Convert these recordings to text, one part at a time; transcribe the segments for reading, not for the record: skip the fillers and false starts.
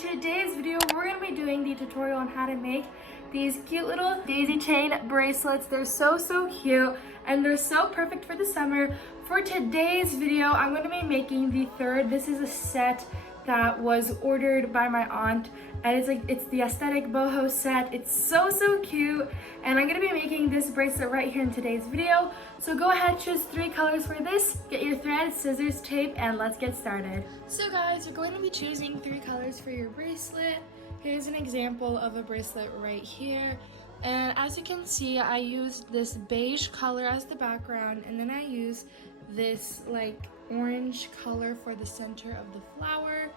today's video, we're going to be doing the tutorial on how to make these cute little daisy chain bracelets. They're so cute and they're so perfect for the summer. For today's video, I'm going to be making the third. This is a set that was ordered by my aunt, and it's the aesthetic boho set. It's so cute, and I'm gonna be making this bracelet right here in today's video. So go ahead, choose 3 colors for this, get your thread, scissors, tape, and let's get started. So guys, you're going to be choosing 3 colors for your bracelet. Here's an example of a bracelet right here, and as you can see, I used this beige color as the background, and then I used this like orange color for the center of the flower.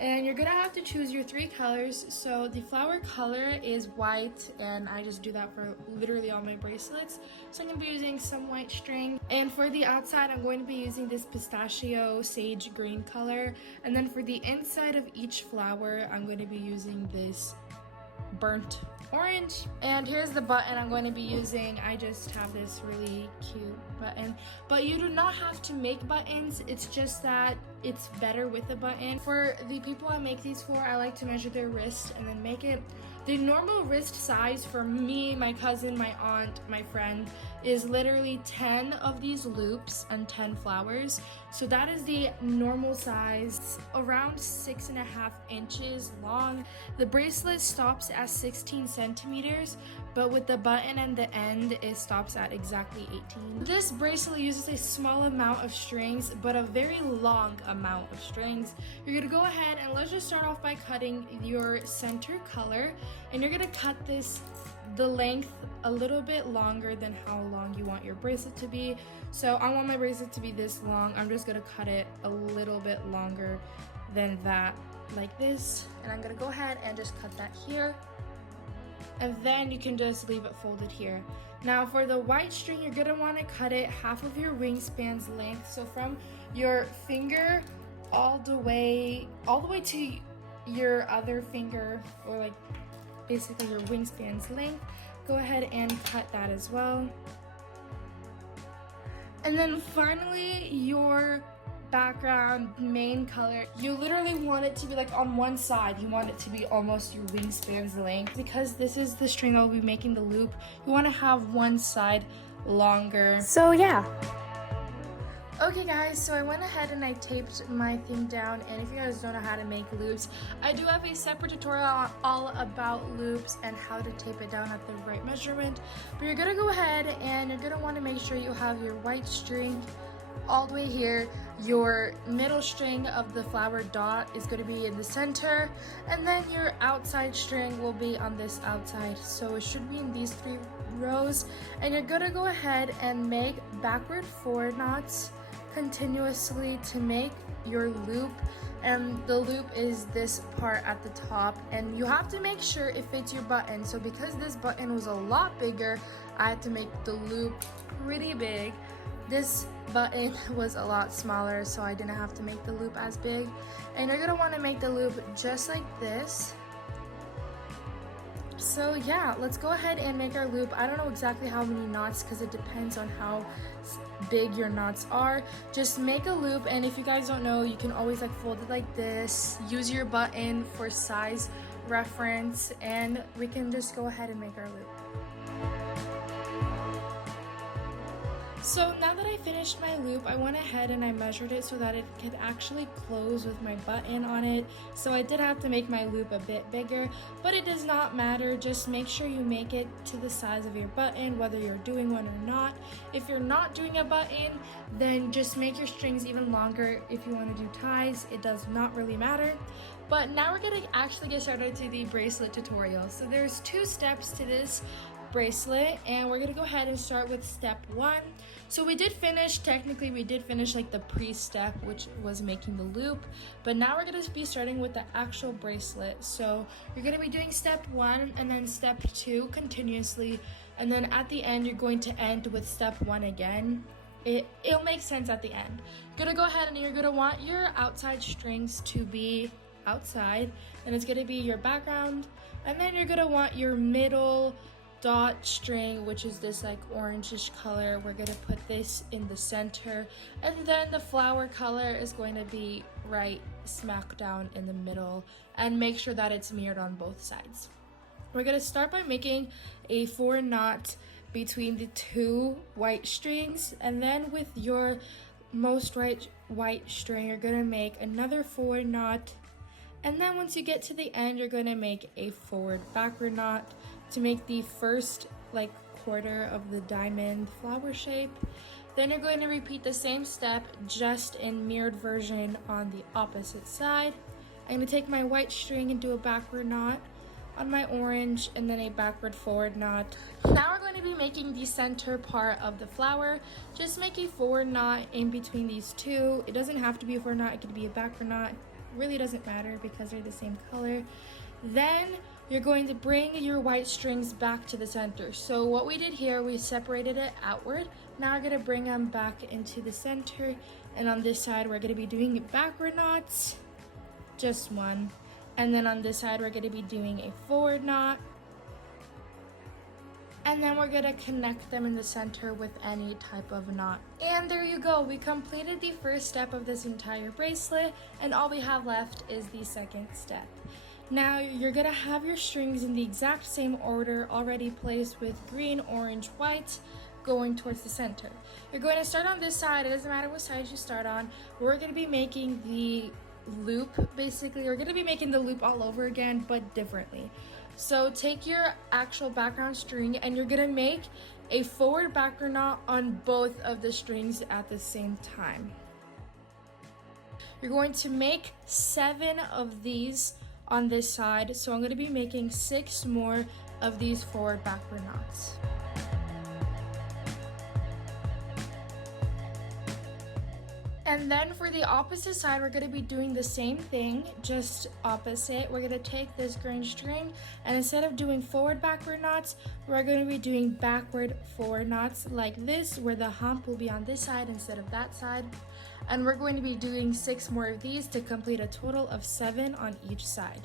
And you're gonna have to choose your 3 colors. So the flower color is white, and I just do that for literally all my bracelets. So I'm gonna be using some white string, and for the outside I'm going to be using this pistachio sage green color, and then for the inside of each flower I'm going to be using this burnt orange. And here's the button I'm going to be using. I just have this really cute button, but you do not have to make buttons. It's just that it's better with a button. For the people I make these for, I like to measure their wrist and then make it. The normal wrist size for me, my cousin, my aunt, my friend is literally 10 of these loops and 10 flowers. So that is the normal size, around 6.5 inches long. The bracelet stops at 16 centimeters, but with the button and the end, it stops at exactly 18. This bracelet uses a small amount of strings, but a very long amount of strings. You're gonna go ahead and let's just start off by cutting your center color, and you're gonna cut the length a little bit longer than how long you want your bracelet to be. So I want my bracelet to be this long. I'm just gonna cut it a little bit longer than that, like this, and I'm gonna go ahead and just cut that here, and then you can just leave it folded here. Now for the white string, you're gonna want to cut it half of your wingspan's length, so from your finger all the way to your other finger, or like basically your wingspan's length. Go ahead and cut that as well. And then finally, your background main color, you literally want it to be like on one side. You want it to be almost your wingspan's length. Because this is the string I'll be making the loop, you want to have one side longer. So yeah. Okay guys, so I went ahead and I taped my thing down, and if you guys don't know how to make loops, I do have a separate tutorial all about loops and how to tape it down at the right measurement. But you're gonna go ahead and you're gonna want to make sure you have your white string all the way here. Your middle string of the flower dot is going to be in the center, and then your outside string will be on this outside. So it should be in these 3 rows, and you're going to go ahead and make backward 4 knots continuously to make your loop. And the loop is this part at the top, and you have to make sure it fits your button. So because this button was a lot bigger, I had to make the loop pretty big. This button was a lot smaller, so I didn't have to make the loop as big. And you're gonna want to make the loop just like this. So yeah, let's go ahead and make our loop. I don't know exactly how many knots because it depends on how big your knots are. Just make a loop, and if you guys don't know, you can always like fold it like this. Use your button for size reference, and we can just go ahead and make our loop. So now that I finished my loop, I went ahead and I measured it so that it could actually close with my button on it. So I did have to make my loop a bit bigger, but it does not matter. Just make sure you make it to the size of your button, whether you're doing one or not. If you're not doing a button, then just make your strings even longer. If you want to do ties, it does not really matter. But now we're gonna actually get started to the bracelet tutorial. So there's 2 steps to this bracelet, and we're gonna go ahead and start with step 1. So we did finish like the pre-step, which was making the loop, but now we're gonna be starting with the actual bracelet. So you're gonna be doing step 1 and then step 2 continuously, and then at the end you're going to end with step 1 again. It'll make sense at the end. You're gonna go ahead and you're gonna want your outside strings to be outside, and it's gonna be your background, and then you're gonna want your middle dot string, which is this like orangish color. We're gonna put this in the center, and then the flower color is going to be right smack down in the middle, and make sure that it's mirrored on both sides. We're gonna start by making a 4-knot between the 2 white strings, and then with your most white string, you're gonna make another 4-knot, and then once you get to the end, you're gonna make a forward backward knot to make the first like quarter of the diamond flower shape. Then you're going to repeat the same step, just in mirrored version on the opposite side. I'm gonna take my white string and do a backward knot on my orange, and then a backward forward knot. Now we're going to be making the center part of the flower. Just make a forward knot in between these 2. It doesn't have to be a forward knot, it could be a backward knot. It really doesn't matter because they're the same color. Then you're going to bring your white strings back to the center. So what we did here, we separated it outward. Now we're gonna bring them back into the center, and on this side we're gonna be doing backward knots, just 1. And then on this side, we're gonna be doing a forward knot. And then we're gonna connect them in the center with any type of knot. And there you go, we completed the first step of this entire bracelet, and all we have left is the second step. Now you're gonna have your strings in the exact same order, already placed with green, orange, white, going towards the center. You're going to start on this side, it doesn't matter what side you start on. We're gonna be making the loop, basically we're going to be making the loop all over again, but differently. So take your actual background string, and you're going to make a forward backward knot on both of the strings at the same time. You're going to make 7 of these on this side, so I'm going to be making 6 more of these forward backward knots. And then for the opposite side, we're gonna be doing the same thing, just opposite. We're gonna take this green string, and instead of doing forward backward knots, we're gonna be doing backward forward knots like this, where the hump will be on this side instead of that side. And we're going to be doing 6 more of these to complete a total of 7 on each side.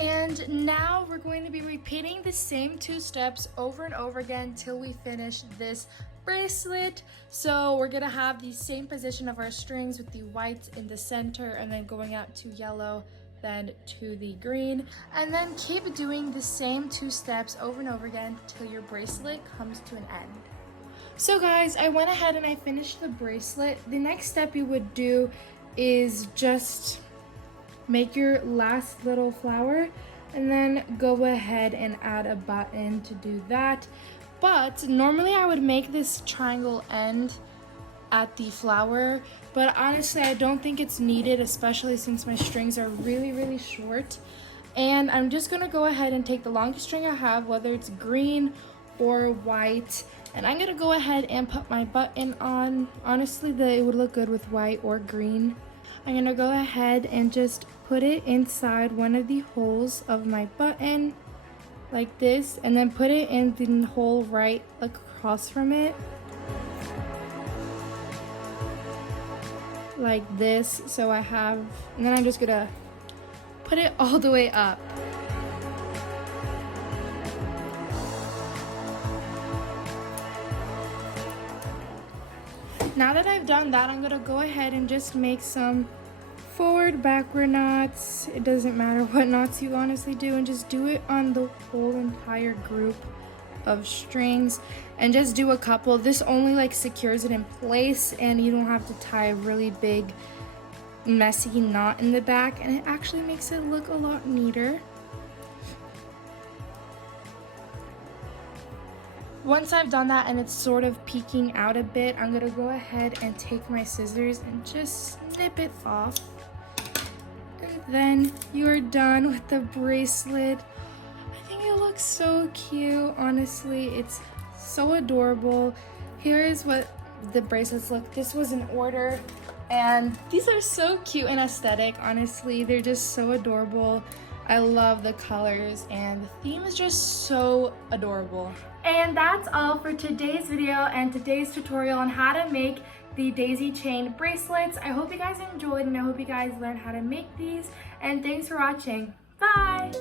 And now we're going to be repeating the same 2 steps over and over again till we finish this bracelet. So we're gonna have the same position of our strings with the white in the center, and then going out to yellow, then to the green, and then keep doing the same 2 steps over and over again till your bracelet comes to an end. So guys, I went ahead and I finished the bracelet. The next step you would do is just make your last little flower, and then go ahead and add a button to do that. But normally I would make this triangle end at the flower, but honestly I don't think it's needed, especially since my strings are really short. And I'm just gonna go ahead and take the longest string I have, whether it's green or white, and I'm gonna go ahead and put my button on. Honestly, it would look good with white or green. I'm gonna go ahead and just put it inside one of the holes of my button, like this, and then put it in the hole right across from it, like this. So I have, and then I'm just gonna put it all the way up. Now that I've done that, I'm gonna go ahead and just make some forward backward knots. It doesn't matter what knots you honestly do, and just do it on the whole entire group of strings, and just do a couple. This only like secures it in place, and you don't have to tie a really big messy knot in the back, and it actually makes it look a lot neater. Once I've done that and it's sort of peeking out a bit, I'm gonna go ahead and take my scissors and just snip it off. And then you're done with the bracelet. I think it looks so cute. Honestly, it's so adorable. Here is what the bracelets look. This was an order, and these are so cute and aesthetic. Honestly, they're just so adorable. I love the colors, and the theme is just so adorable. And that's all for today's video and today's tutorial on how to make the daisy chain bracelets. I hope you guys enjoyed, and I hope you guys learned how to make these, and thanks for watching. Bye!